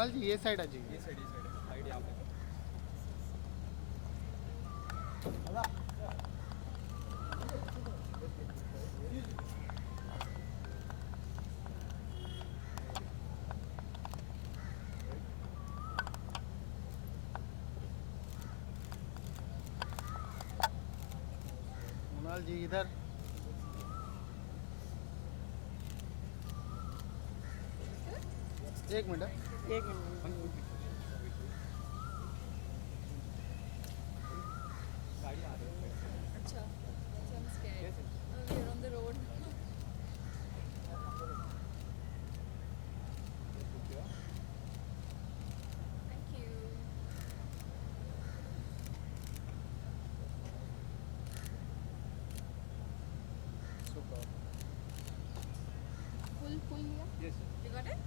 कुणाल जी ये साइड आ जाइए। ये साइड साइड यहाँ पे। कुणाल जी इधर। एक मिनट। एक मिनट। गाड़ी आ रही है। अच्छा, so I'm scared. कैसे? We're on the road. Thank you. Super. Full लिया? Yes You got it?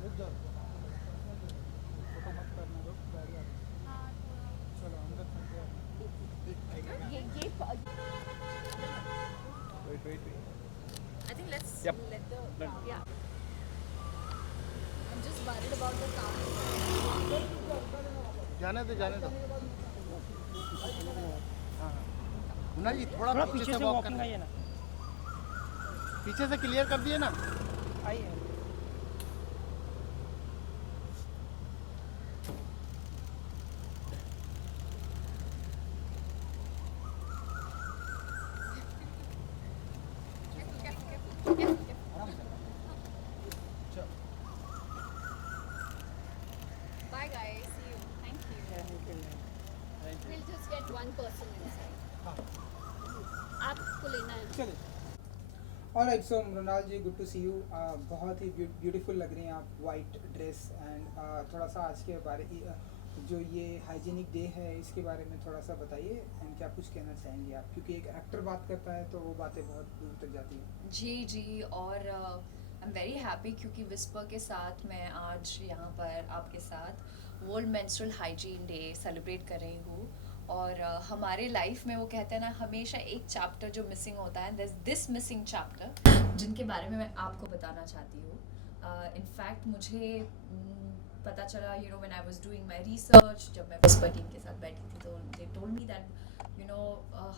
रुक जाओ। फोटो मत करने दो, गाड़ी आ रही है। हाँ, थोड़ा। चलो अंदर चलते हैं। Wait I think let's Yep. let the Done. yeah. I'm just worried about the car. जाने दो जाने दो। हाँ हाँ। कुणाल जी थोड़ा थोड़ा पीछे से वॉक वॉकिंग करना। आइए ना। पीछे से क्लियर कर दिए ना। आइए। Careful. आराम से। चल। Bye guys. See you. Thank you. We'll just get one person inside. हाँ। आपको लेना है? चलिए। Alright so Mrinal ji good to see you. बहुत ही ब्यूटीफुल लग रही हैं आप, वाइट ड्रेस एंड थोड़ा सा आज के बारे जो ये हाइजीनिक डे है इसके बारे में थोड़ा सा बताइए एंड क्या कुछ कहना चाहेंगे आप, क्योंकि एक एक्टर बात करता है तो वो बातें बहुत दूर तक जाती हैं। जी और आई एम वेरी हैप्पी क्योंकि विस्पर के साथ मैं आज यहाँ पर आपके साथ world menstrual hygiene day celebrate कर रही हूँ। और हमारे लाइफ में वो कहते हैं ना, हमेशा एक चैप्टर जो मिसिंग होता है, दिस मिसिंग चैप्टर जिनके बारे में मैं आपको बताना चाहती हूँ। इनफैक्ट मुझे पता चला when I was doing my research, जब मैं विस्पर टीम के साथ बैठी थी तो दे टोल्ड मी दैट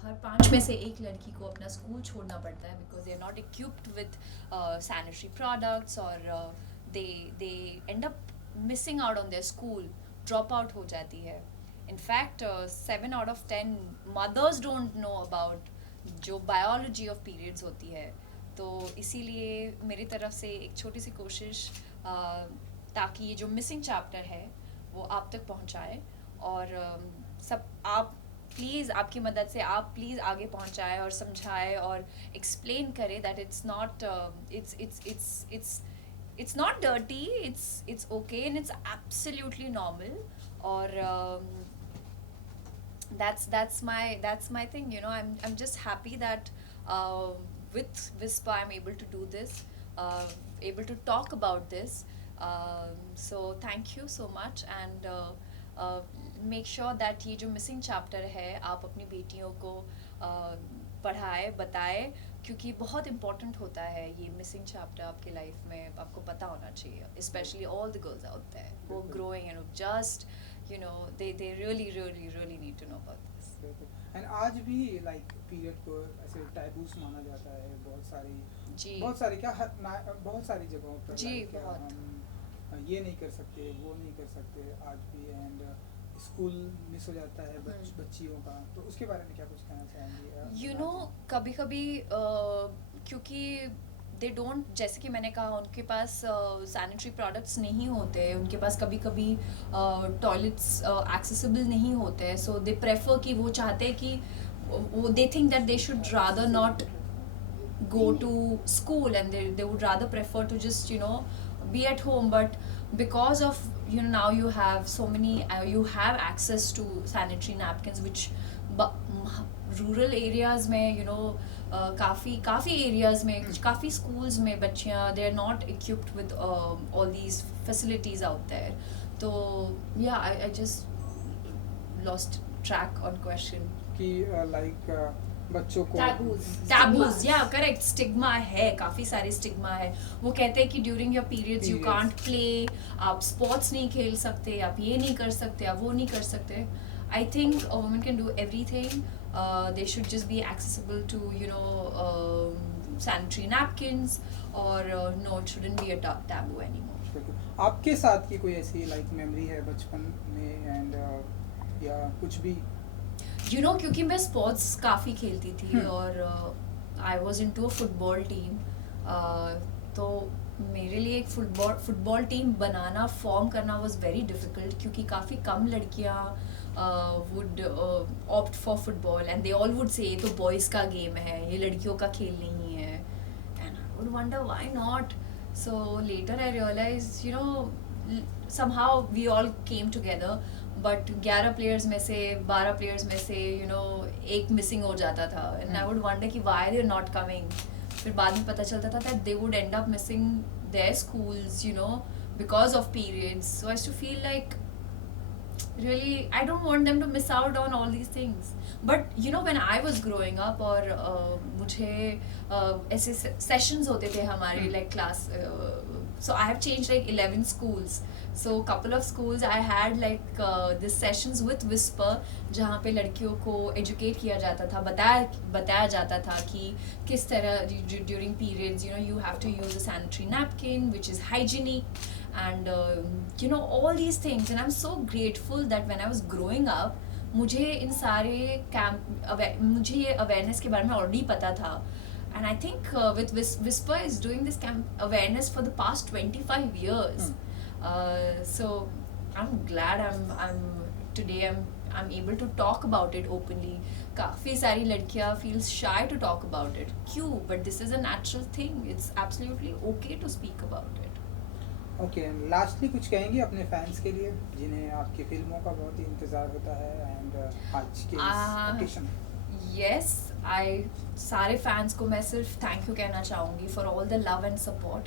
हर 5 में से एक लड़की को अपना स्कूल छोड़ना पड़ता है because they are not equipped with sanitary products और they end up missing out on their school, drop out हो जाती है। In fact 7 out of 10 mothers don't know about जो बायोलॉजी ऑफ पीरियड्स होती है। तो इसीलिए मेरी तरफ से एक छोटी सी कोशिश ताकि ये जो मिसिंग चैप्टर है वो आप तक पहुंचाए और सब आप प्लीज़, आपकी मदद से आप प्लीज़ आगे पहुंचाए और समझाए और एक्सप्लेन करें that it's not it's not dirty, it's okay and it's absolutely normal. Or that's my thing, I'm just happy that with Whisper I'm able to do this, able to talk about this. So thank you so much and make sure that ये जो missing chapter है आप अपनी बेटियों को पढ़ाए बताए, क्योंकि बहुत important होता है ये missing chapter आपके life में, आपको पता होना चाहिए, especially all the girls out there who are growing and who just they really need to know about this. And आज भी लाइक पीरियड को ऐसे टैबूस माना जाता है बहुत सारी जगहों पर। जी, like, बहुत। हम ये नहीं कर सकते, वो नहीं कर सकते आज भी, एंड स्कूल मिस हो जाता है बच्चियों का, तो उसके बारे में क्या कुछ कहना चाहेंगे? कभी कभी क्योंकि दे डोंट, जैसे कि मैंने कहा, उनके पास सैनिटरी प्रोडक्ट्स नहीं होते, उनके पास कभी कभी टॉयलेट्स एक्सेसिबल नहीं होते हैं, सो दे प्रेफर कि वो चाहते हैं कि they think that they should rather not go to school and they would rather prefer to just be at home. But because of now you have so many you have access to sanitary napkins, which rural areas में काफ़ी areas में काफ़ी schools में बच्चियाँ they are not equipped with all these facilities out there. So yeah, I just lost track on question. कि लाइक बच्चों को टैबूज या करेक्ट स्टिग्मा है, काफी सारे स्टिग्मा है। वो कहते हैं कि during your periods you Periods. Can't play, आप स्पोर्ट्स नहीं खेल सकते, आप ये नहीं कर सकते, आप वो नहीं कर सकते। I think a woman can do everything, they should just be accessible to sanitary napkins, or no, it shouldn't be a taboo anymore. आपके साथ की कोई ऐसी लाइक मेमोरी है बचपन में एंड या कुछ भी? क्योंकि मैं स्पोर्ट्स काफ़ी खेलती थी और I was into a football team, तो मेरे लिए एक फुटबॉल टीम बनाना, फॉर्म करना वॉज वेरी डिफ़िकल्ट, क्योंकि काफ़ी कम लड़कियाँ would opt for football and they all would say तो बॉयज़ का गेम है, ये लड़कियों का खेल नहीं है, and I would wonder why not. So later I realise somehow we all came together, but 11 players में से 12 प्लेयर्स में से एक मिसिंग हो जाता था, एंड आई वुड वंडर कि why they are not coming. फिर बाद में पता चलता था that they would end up missing their schools because of periods. So I used to feel like really I don't want them to miss out on all these things, but when I was growing up और मुझे ऐसे sessions होते थे हमारे like class, so I have changed like 11 schools, so couple of schools I had like this sessions with Whisper, जहाँ पे लड़कियों को educate किया जाता था, बताया जाता था कि किस तरह during periods you have to use a sanitary napkin which is hygienic, and all these things, and I'm so grateful that when I was growing up मुझे इन सारे मुझे ये awareness के बारे में already पता था, and I think with Whisper is doing this awareness for the past 25 years. So I'm glad I'm able to talk about it openly. काफ़ी सारी लड़कियाँ feel shy to talk about it. क्यों? But this is a natural thing. It's absolutely okay to speak about it. Okay, lastly कुछ कहेंगे अपने फैंस के लिए जिन्हें आपकी फिल्मों का बहुत ही इंतज़ार होता है एंड आज के ओकेशन? यस, सारे फैंस को मैं सिर्फ थैंक यू कहना चाहूँगी for all the love and support.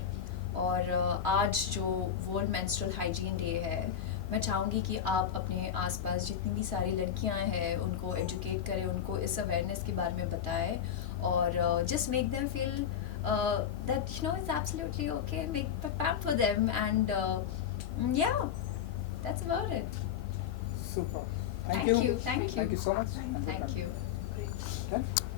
और आज जो वर्ल्ड मेंस्ट्रुअल हाइजीन डे है, मैं चाहूँगी कि आप अपने आसपास जितनी भी सारी लड़कियाँ हैं उनको एजुकेट करें, उनको इस अवेयरनेस के बारे में बताएं, और just make them feel that it's absolutely okay, make pamper them, and yeah, that's about it. Super. Thank you. Thank you so much. Thank you. Done?